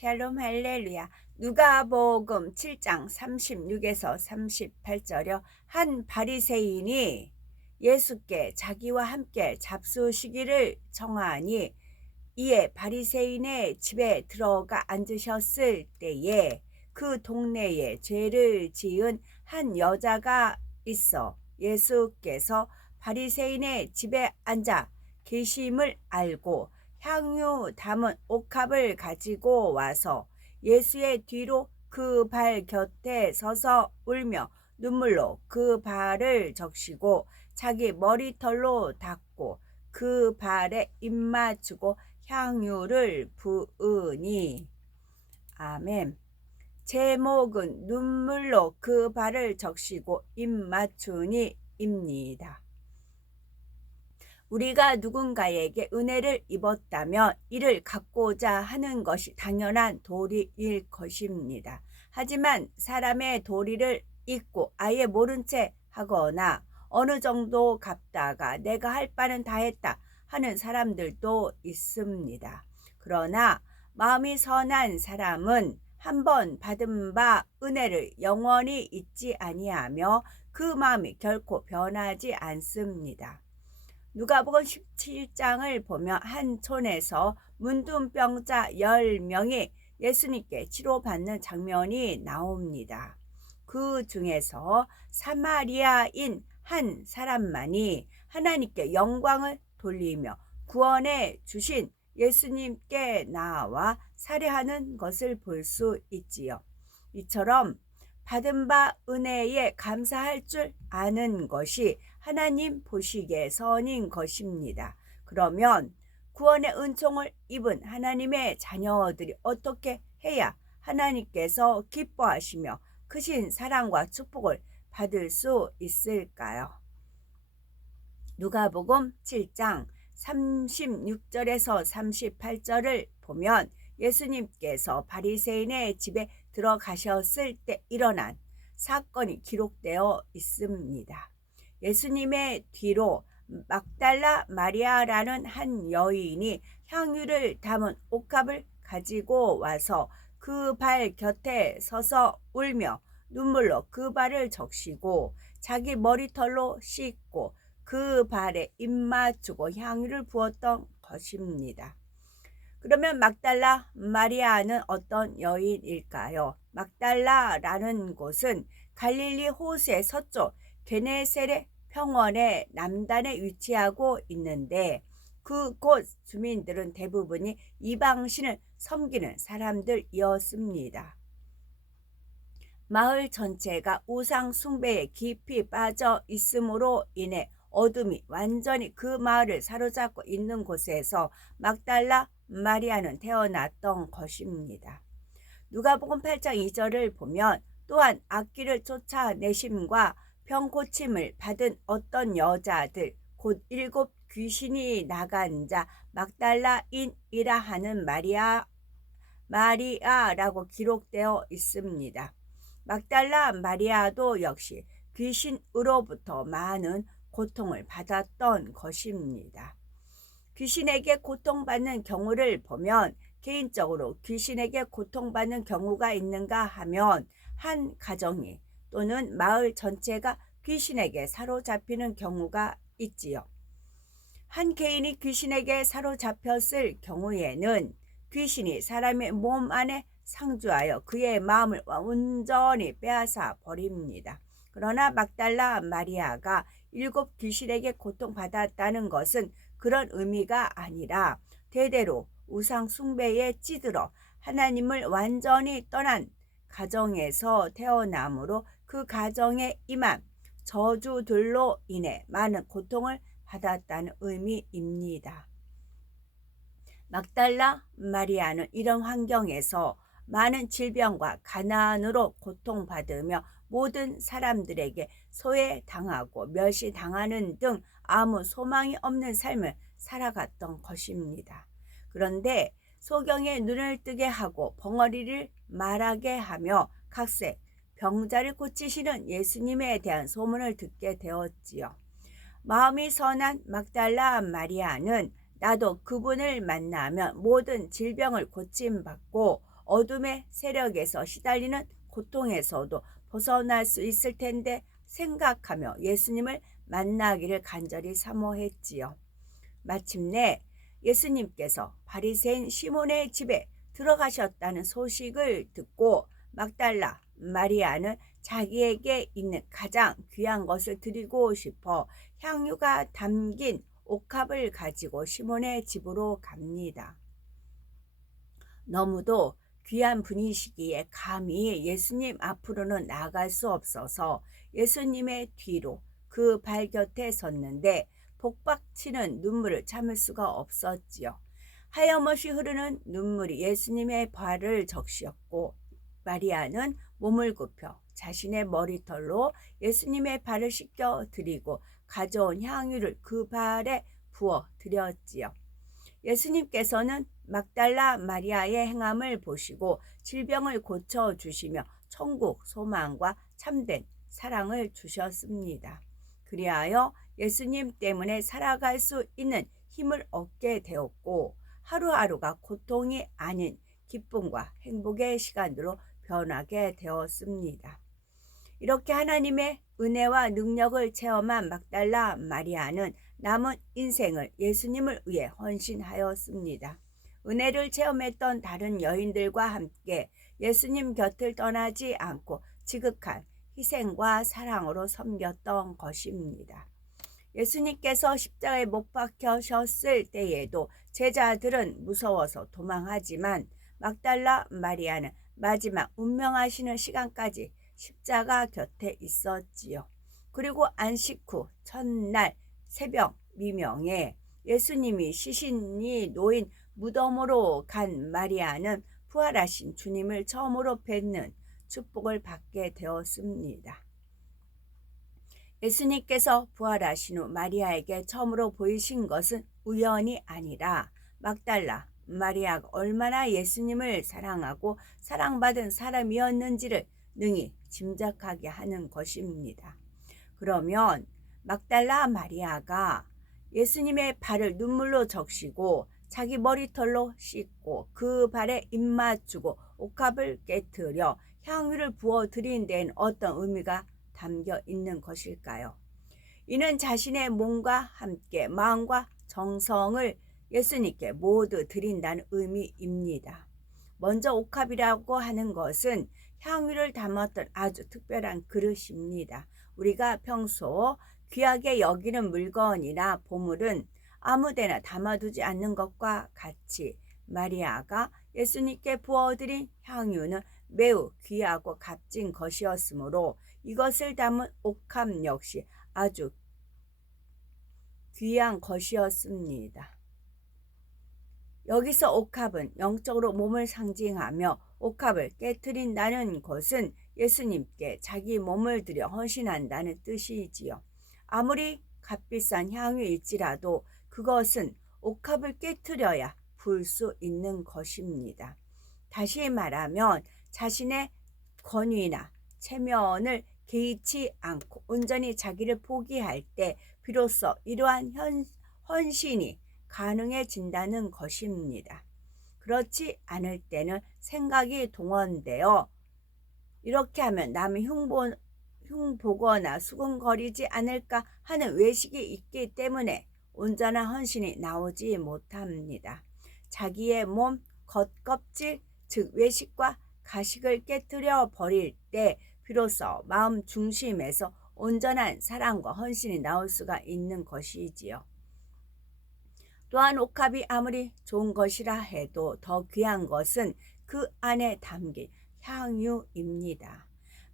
샬롬 할렐루야. 누가복음 7장 36에서 38절여. 한 바리새인이 예수께 자기와 함께 잡수시기를 청하니 이에 바리새인의 집에 들어가 앉으셨을 때에 그 동네에 죄를 지은 한 여자가 있어 예수께서 바리새인의 집에 앉아 계심을 알고 향유 담은 옥합을 가지고 와서 예수의 뒤로 그 발 곁에 서서 울며 눈물로 그 발을 적시고 자기 머리털로 닦고 그 발에 입 맞추고 향유를 부으니. 아멘. 제목은 눈물로 그 발을 적시고 입 맞추니 입니다. 우리가 누군가에게 은혜를 입었다면 이를 갚고자 하는 것이 당연한 도리일 것입니다. 하지만 사람의 도리를 잊고 아예 모른 채 하거나 어느 정도 갚다가 내가 할 바는 다 했다 하는 사람들도 있습니다. 그러나 마음이 선한 사람은 한번 받은 바 은혜를 영원히 잊지 아니하며 그 마음이 결코 변하지 않습니다. 누가복음 17장을 보면 한 촌에서 문둥병자 10명이 예수님께 치료받는 장면이 나옵니다. 그 중에서 사마리아인 한 사람만이 하나님께 영광을 돌리며 구원해 주신 예수님께 나와 살해하는 것을 볼 수 있지요. 이처럼 받은 바 은혜에 감사할 줄 아는 것이 하나님 보시기에 선인 것입니다. 그러면 구원의 은총을 입은 하나님의 자녀들이 어떻게 해야 하나님께서 기뻐하시며 크신 사랑과 축복을 받을 수 있을까요? 누가복음 7장 36절에서 38절을 보면 예수님께서 바리새인의 집에 들어가셨을 때 일어난 사건이 기록되어 있습니다. 예수님의 뒤로 막달라 마리아라는 한 여인이 향유를 담은 옥합을 가지고 와서 그 발 곁에 서서 울며 눈물로 그 발을 적시고 자기 머리털로 씻고 그 발에 입 맞추고 향유를 부었던 것입니다. 그러면 막달라 마리아는 어떤 여인일까요? 막달라라는 곳은 갈릴리 호수의 서쪽 게네사렛 평원의 남단에 위치하고 있는데 그곳 주민들은 대부분이 이방신을 섬기는 사람들이었습니다. 마을 전체가 우상 숭배에 깊이 빠져 있음으로 인해 어둠이 완전히 그 마을을 사로잡고 있는 곳에서 막달라 마리아는 태어났던 것입니다. 누가복음 8장 2절을 보면 또한 악귀를 쫓아내심과 병 고침을 받은 어떤 여자들 곧 7 귀신이 나간 자 막달라인이라 하는 마리아라고 기록되어 있습니다. 막달라 마리아도 역시 귀신으로부터 많은 고통을 받았던 것입니다. 귀신에게 고통받는 경우를 보면 개인적으로 귀신에게 고통받는 경우가 있는가 하면 한 가정이 또는 마을 전체가 귀신에게 사로잡히는 경우가 있지요. 한 개인이 귀신에게 사로잡혔을 경우에는 귀신이 사람의 몸 안에 상주하여 그의 마음을 온전히 빼앗아 버립니다. 그러나 막달라 마리아가 7 귀신에게 고통받았다는 것은 그런 의미가 아니라 대대로 우상 숭배에 찌들어 하나님을 완전히 떠난 가정에서 태어남으로 그 가정에 임한 저주들로 인해 많은 고통을 받았다는 의미입니다. 막달라 마리아는 이런 환경에서 많은 질병과 가난으로 고통받으며 모든 사람들에게 소외당하고 멸시당하는 등 아무 소망이 없는 삶을 살아갔던 것입니다. 그런데 소경의 눈을 뜨게 하고 벙어리를 말하게 하며 각색 병자를 고치시는 예수님에 대한 소문을 듣게 되었지요. 마음이 선한 막달라 마리아는 나도 그분을 만나면 모든 질병을 고침받고 어둠의 세력에서 시달리는 고통에서도 벗어날 수 있을 텐데 생각하며 예수님을 만나기를 간절히 사모했지요. 마침내 예수님께서 바리새인 시몬의 집에 들어가셨다는 소식을 듣고 막달라 마리아는 자기에게 있는 가장 귀한 것을 드리고 싶어 향유가 담긴 옥합을 가지고 시몬의 집으로 갑니다. 너무도 귀한 분이시기에 감히 예수님 앞으로는 나갈 수 없어서 예수님의 뒤로 그 발 곁에 섰는데 복박치는 눈물을 참을 수가 없었지요. 하염없이 흐르는 눈물이 예수님의 발을 적시었고 마리아는 몸을 굽혀 자신의 머리털로 예수님의 발을 씻겨 드리고 가져온 향유를 그 발에 부어 드렸지요. 예수님께서는 막달라 마리아의 행함을 보시고 질병을 고쳐주시며 천국 소망과 참된 사랑을 주셨습니다. 그리하여 예수님 때문에 살아갈 수 있는 힘을 얻게 되었고 하루하루가 고통이 아닌 기쁨과 행복의 시간으로 변하게 되었습니다. 이렇게 하나님의 은혜와 능력을 체험한 막달라 마리아는 남은 인생을 예수님을 위해 헌신하였습니다. 은혜를 체험했던 다른 여인들과 함께 예수님 곁을 떠나지 않고 지극한 희생과 사랑으로 섬겼던 것입니다. 예수님께서 십자가에 못 박혀셨을 때에도 제자들은 무서워서 도망하지만 막달라 마리아는 마지막 운명하시는 시간까지 십자가 곁에 있었지요. 그리고 안식 후 첫날 새벽 미명에 예수님이 시신이 놓인 무덤으로 간 마리아는 부활하신 주님을 처음으로 뵙는 축복을 받게 되었습니다. 예수님께서 부활하신 후 마리아에게 처음으로 보이신 것은 우연이 아니라 막달라 마리아가 얼마나 예수님을 사랑하고 사랑받은 사람이었는지를 능히 짐작하게 하는 것입니다. 그러면 막달라 마리아가 예수님의 발을 눈물로 적시고 자기 머리털로 씻고 그 발에 입 맞추고 옥합을 깨트려 향유를 부어 드린 데는 어떤 의미가 담겨 있는 것일까요? 이는 자신의 몸과 함께 마음과 정성을 예수님께 모두 드린다는 의미입니다. 먼저 옥합이라고 하는 것은 향유를 담았던 아주 특별한 그릇입니다. 우리가 평소 귀하게 여기는 물건이나 보물은 아무데나 담아두지 않는 것과 같이 마리아가 예수님께 부어드린 향유는 매우 귀하고 값진 것이었으므로 이것을 담은 옥합 역시 아주 귀한 것이었습니다. 여기서 옥합은 영적으로 몸을 상징하며 옥합을 깨트린다는 것은 예수님께 자기 몸을 들여 헌신한다는 뜻이지요. 아무리 값비싼 향유일지라도 그것은 옥합을 깨트려야 부을 수 있는 것입니다. 다시 말하면 자신의 권위나 체면을 개의치 않고 온전히 자기를 포기할 때 비로소 이러한 헌신이 가능해진다는 것입니다. 그렇지 않을 때는 생각이 동원되어 이렇게 하면 남이 흉보거나 수군거리지 않을까 하는 외식이 있기 때문에 온전한 헌신이 나오지 못합니다. 자기의 몸 겉껍질 즉 외식과 가식을 깨뜨려 버릴 때 비로소 마음 중심에서 온전한 사랑과 헌신이 나올 수가 있는 것이지요. 또한 옥합이 아무리 좋은 것이라 해도 더 귀한 것은 그 안에 담긴 향유입니다.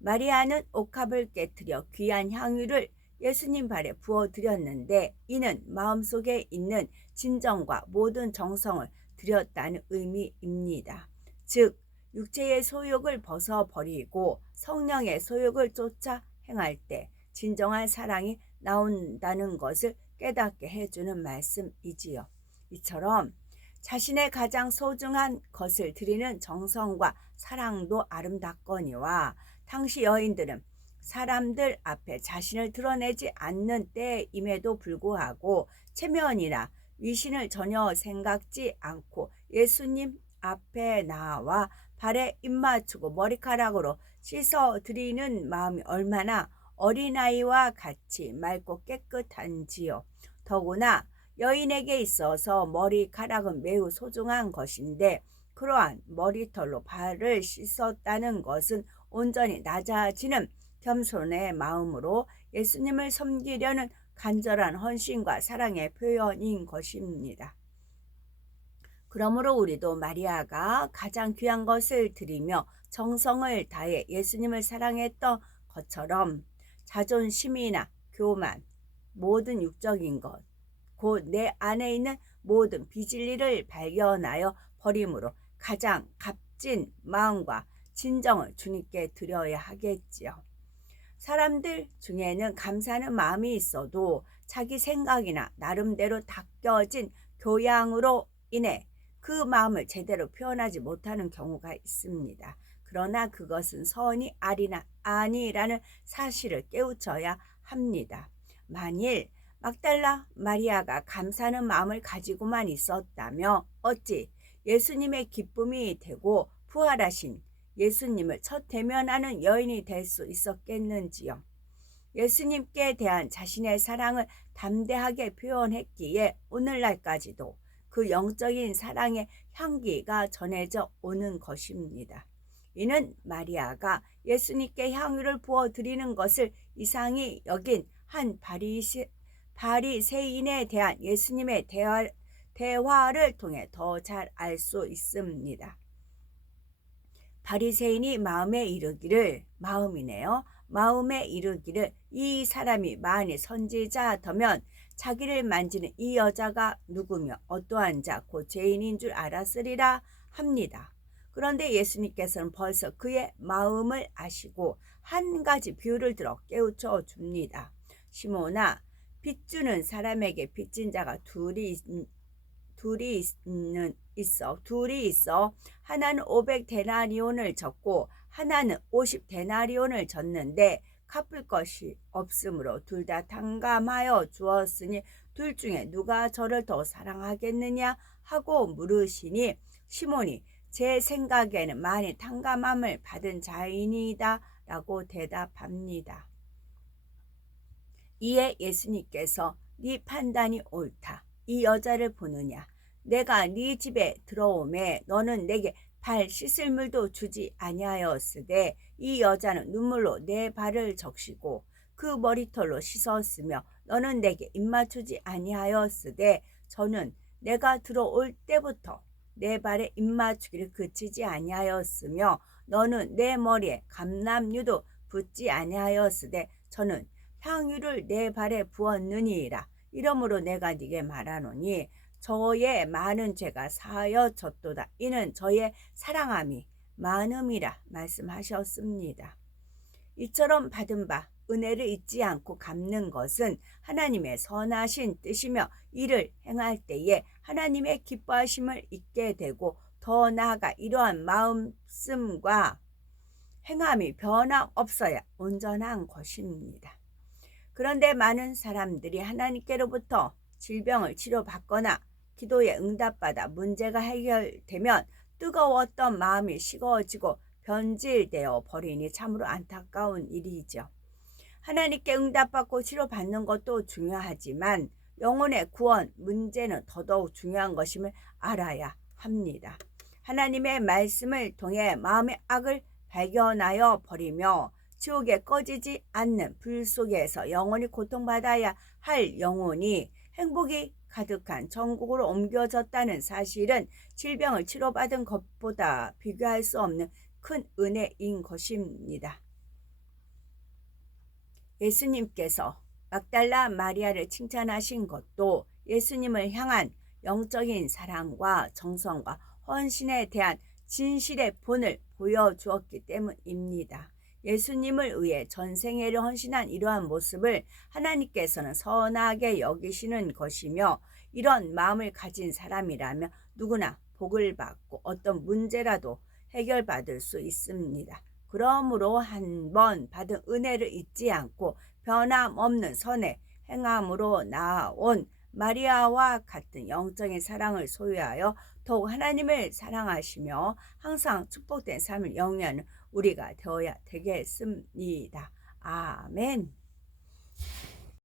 마리아는 옥합을 깨뜨려 귀한 향유를 예수님 발에 부어드렸는데 이는 마음속에 있는 진정과 모든 정성을 드렸다는 의미입니다. 즉 육체의 소욕을 벗어버리고 성령의 소욕을 쫓아 행할 때 진정한 사랑이 나온다는 것을 깨닫게 해주는 말씀이지요. 이처럼 자신의 가장 소중한 것을 드리는 정성과 사랑도 아름답거니와 당시 여인들은 사람들 앞에 자신을 드러내지 않는 때임에도 불구하고 체면이나 위신을 전혀 생각지 않고 예수님 앞에 나와 발에 입 맞추고 머리카락으로 씻어드리는 마음이 얼마나 어린아이와 같이 맑고 깨끗한지요. 더구나 여인에게 있어서 머리카락은 매우 소중한 것인데 그러한 머리털로 발을 씻었다는 것은 온전히 낮아지는 겸손의 마음으로 예수님을 섬기려는 간절한 헌신과 사랑의 표현인 것입니다. 그러므로 우리도 마리아가 가장 귀한 것을 드리며 정성을 다해 예수님을 사랑했던 것처럼 자존심이나 교만, 모든 육적인 것, 곧 내 안에 있는 모든 비진리를 발견하여 버림으로 가장 값진 마음과 진정을 주님께 드려야 하겠지요. 사람들 중에는 감사하는 마음이 있어도 자기 생각이나 나름대로 닦여진 교양으로 인해 그 마음을 제대로 표현하지 못하는 경우가 있습니다. 그러나 그것은 선이 아니라는 사실을 깨우쳐야 합니다. 만일 막달라 마리아가 감사하는 마음을 가지고만 있었다며 어찌 예수님의 기쁨이 되고 부활하신 예수님을 첫 대면하는 여인이 될 수 있었겠는지요. 예수님께 대한 자신의 사랑을 담대하게 표현했기에 오늘날까지도 그 영적인 사랑의 향기가 전해져 오는 것입니다. 이는 마리아가 예수님께 향유를 부어드리는 것을 이상히 여긴 한 바리새인에 대한 예수님의 대화를 통해 더 잘 알 수 있습니다. 바리새인이 마음에 이르기를, 이 사람이 만일 선지자더면 자기를 만지는 이 여자가 누구며 어떠한 자 곧 죄인인 줄 알았으리라 합니다. 그런데 예수님께서는 벌써 그의 마음을 아시고 한 가지 비유를 들어 깨우쳐 줍니다. 시몬아, 빚주는 사람에게 빚진 자가 둘이 있어 하나는 500데나리온을 졌고 하나는 50데나리온을 졌는데 갚을 것이 없으므로 둘 다 탕감하여 주었으니 둘 중에 누가 저를 더 사랑하겠느냐 하고 물으시니 시몬이 제 생각에는 많이 탕감함을 받은 자이니이다 라고 대답합니다. 이에 예수님께서 네 판단이 옳다. 이 여자를 보느냐? 내가 네 집에 들어오매 너는 내게 발 씻을 물도 주지 아니하였으되 이 여자는 눈물로 내 발을 적시고 그 머리털로 씻었으며 너는 내게 입맞추지 아니하였으되 저는 내가 들어올 때부터 내 발에 입맞추기를 그치지 아니하였으며 너는 내 머리에 감람유도 붓지 아니하였으되 저는 향유를 내 발에 부었느니라. 이러므로 내가 네게 말하노니 저의 많은 죄가 사하여졌도다. 이는 저의 사랑함이 많음이라 말씀하셨습니다. 이처럼 받은 바 은혜를 잊지 않고 갚는 것은 하나님의 선하신 뜻이며 이를 행할 때에 하나님의 기뻐하심을 잊게 되고 더 나아가 이러한 마음씀과 행함이 변함없어야 온전한 것입니다. 그런데 많은 사람들이 하나님께로부터 질병을 치료받거나 기도에 응답받아 문제가 해결되면 뜨거웠던 마음이 식어지고 변질되어 버리니 참으로 안타까운 일이죠. 하나님께 응답받고 치료받는 것도 중요하지만 영혼의 구원 문제는 더더욱 중요한 것임을 알아야 합니다. 하나님의 말씀을 통해 마음의 악을 발견하여 버리며 지옥에 꺼지지 않는 불 속에서 영원히 고통받아야 할 영혼이 행복이 가득한 천국으로 옮겨졌다는 사실은 질병을 치료받은 것보다 비교할 수 없는 큰 은혜인 것입니다. 예수님께서 막달라 마리아를 칭찬하신 것도 예수님을 향한 영적인 사랑과 정성과 헌신에 대한 진실의 본을 보여주었기 때문입니다. 예수님을 위해 전생애를 헌신한 이러한 모습을 하나님께서는 선하게 여기시는 것이며 이런 마음을 가진 사람이라면 누구나 복을 받고 어떤 문제라도 해결받을 수 있습니다. 그러므로 한번 받은 은혜를 잊지 않고 변함없는 선의 행함으로 나아온 마리아와 같은 영적인 사랑을 소유하여 더욱 하나님을 사랑하시며 항상 축복된 삶을 영위하는 우리가 되어야 되겠습니다. 아멘.